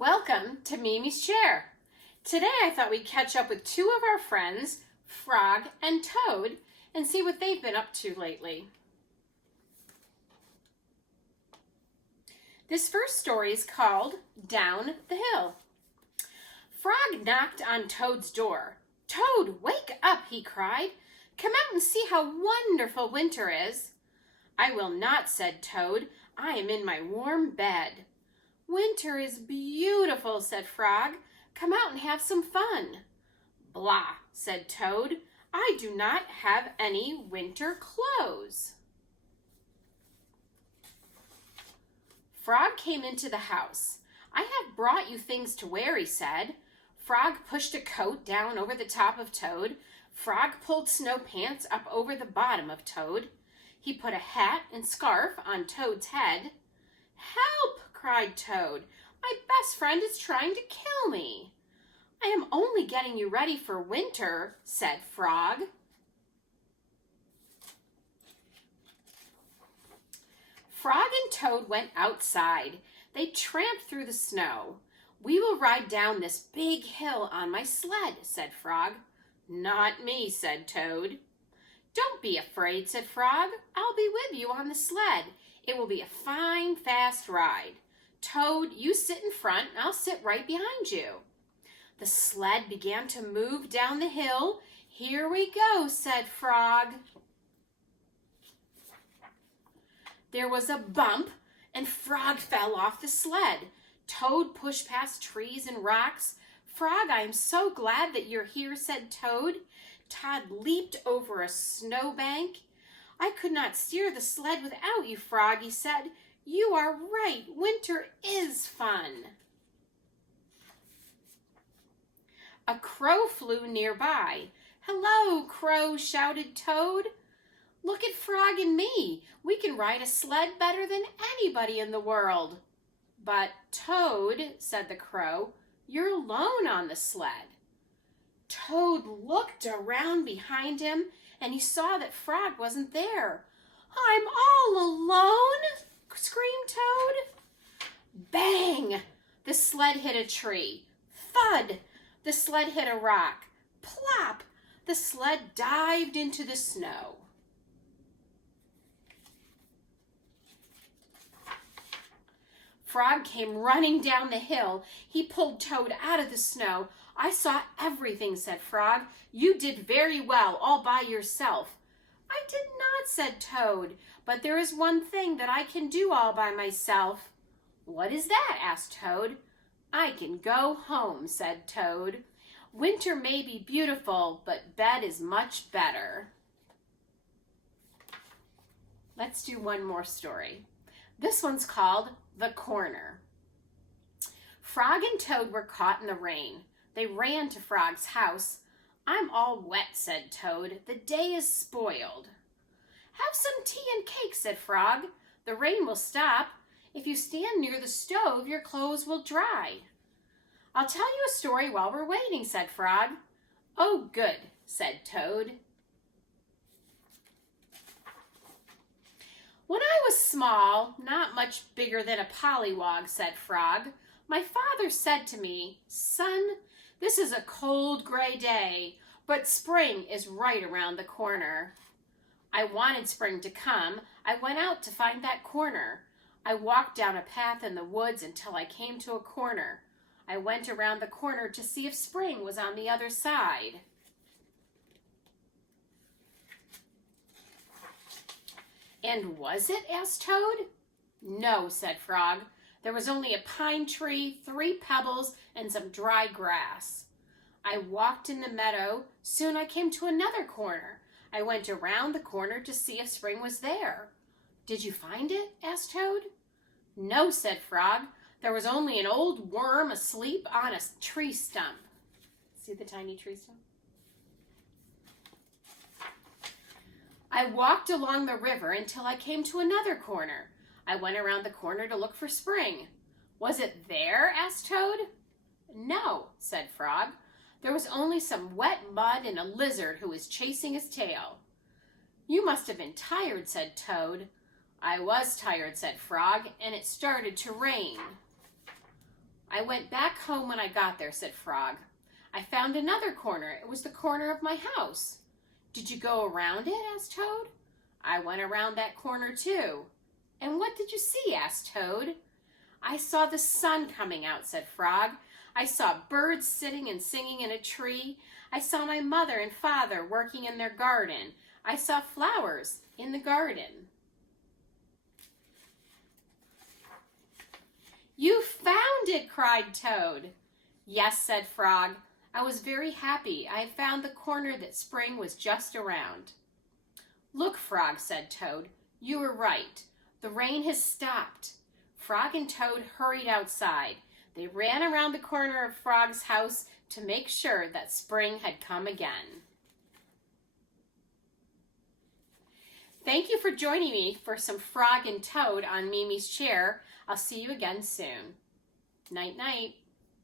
Welcome to Mimi's Chair. Today I thought we'd catch up with two of our friends, Frog and Toad, and see what they've been up to lately. This first story is called Down the Hill. Frog knocked on Toad's door. "Toad, wake up," he cried. "Come out and see how wonderful winter is." "I will not," said Toad. "I am in my warm bed." "Winter is beautiful," said Frog. "Come out and have some fun." "Blah," said Toad. "I do not have any winter clothes." Frog came into the house. "I have brought you things to wear," he said. Frog pushed a coat down over the top of Toad. Frog pulled snow pants up over the bottom of Toad. He put a hat and scarf on Toad's head. "Help!" cried Toad. "My best friend is trying to kill me." "I am only getting you ready for winter," said Frog. Frog and Toad went outside. They tramped through the snow. "We will ride down this big hill on my sled," said Frog. "Not me," said Toad. "Don't be afraid," said Frog. "I'll be with you on the sled. It will be a fine, fast ride. Toad, you sit in front and I'll sit right behind you." The sled began to move down the hill. "Here we go," said Frog. There was a bump and Frog fell off the sled. Toad pushed past trees and rocks. "Frog, I am so glad that you're here," said Toad. Todd leaped over a snowbank. "I could not steer the sled without you, Frog," he said. "You are right. Winter is fun." A crow flew nearby. "Hello, Crow," shouted Toad. "Look at Frog and me. We can ride a sled better than anybody in the world." "But Toad," said the Crow, "you're alone on the sled." Toad looked around behind him and he saw that Frog wasn't there. "I'm all alone," screamed Toad. Bang! The sled hit a tree. Thud! The sled hit a rock. Plop! The sled dived into the snow. Frog came running down the hill. He pulled Toad out of the snow. "I saw everything," said Frog. "You did very well all by yourself." "I did not," said Toad, "but there is one thing that I can do all by myself." "What is that?" asked Toad. "I can go home," said Toad. "Winter may be beautiful, but bed is much better." Let's do one more story. This one's called The Corner. Frog and Toad were caught in the rain. They ran to Frog's house. "I'm all wet," said Toad. "The day is spoiled." "Have some tea and cake," said Frog. "The rain will stop. If you stand near the stove, your clothes will dry." "I'll tell you a story while we're waiting," said Frog. "Oh, good," said Toad. "When I was small, not much bigger than a pollywog," said Frog, "my father said to me, 'Son, this is a cold gray day, but spring is right around the corner.' I wanted spring to come. I went out to find that corner. I walked down a path in the woods until I came to a corner. I went around the corner to see if spring was on the other side." "And was it?" asked Toad. "No," said Frog. "There was only a pine tree, 3 pebbles, and some dry grass. I walked in the meadow. Soon I came to another corner. I went around the corner to see if spring was there." "Did you find it?" asked Toad. "No," said Frog. "There was only an old worm asleep on a tree stump." See the tiny tree stump? "I walked along the river until I came to another corner. I went around the corner to look for spring." "Was it there?" asked Toad. "No," said Frog. "There was only some wet mud and a lizard who was chasing his tail." "You must have been tired," said Toad. "I was tired," said Frog, "and it started to rain." "I I went back home when I got there, said Frog. I found another corner. It was the corner of my house. Did you go around it? Asked Toad. I went around that corner too. And what did you see? Asked Toad. I saw the sun coming out, said Frog. I saw birds sitting and singing in a tree. I saw my mother and father working in their garden. I saw flowers in the garden. You found it, cried Toad. Yes, said Frog. I was very happy. I had found the corner that spring was just around. Look, Frog, said Toad. You were right. The rain has stopped. Frog and Toad hurried outside. They ran around the corner of Frog's house to make sure that spring had come again. Thank you for joining me for some Frog and Toad on Mimi's Chair. I'll see you again soon. Night, night.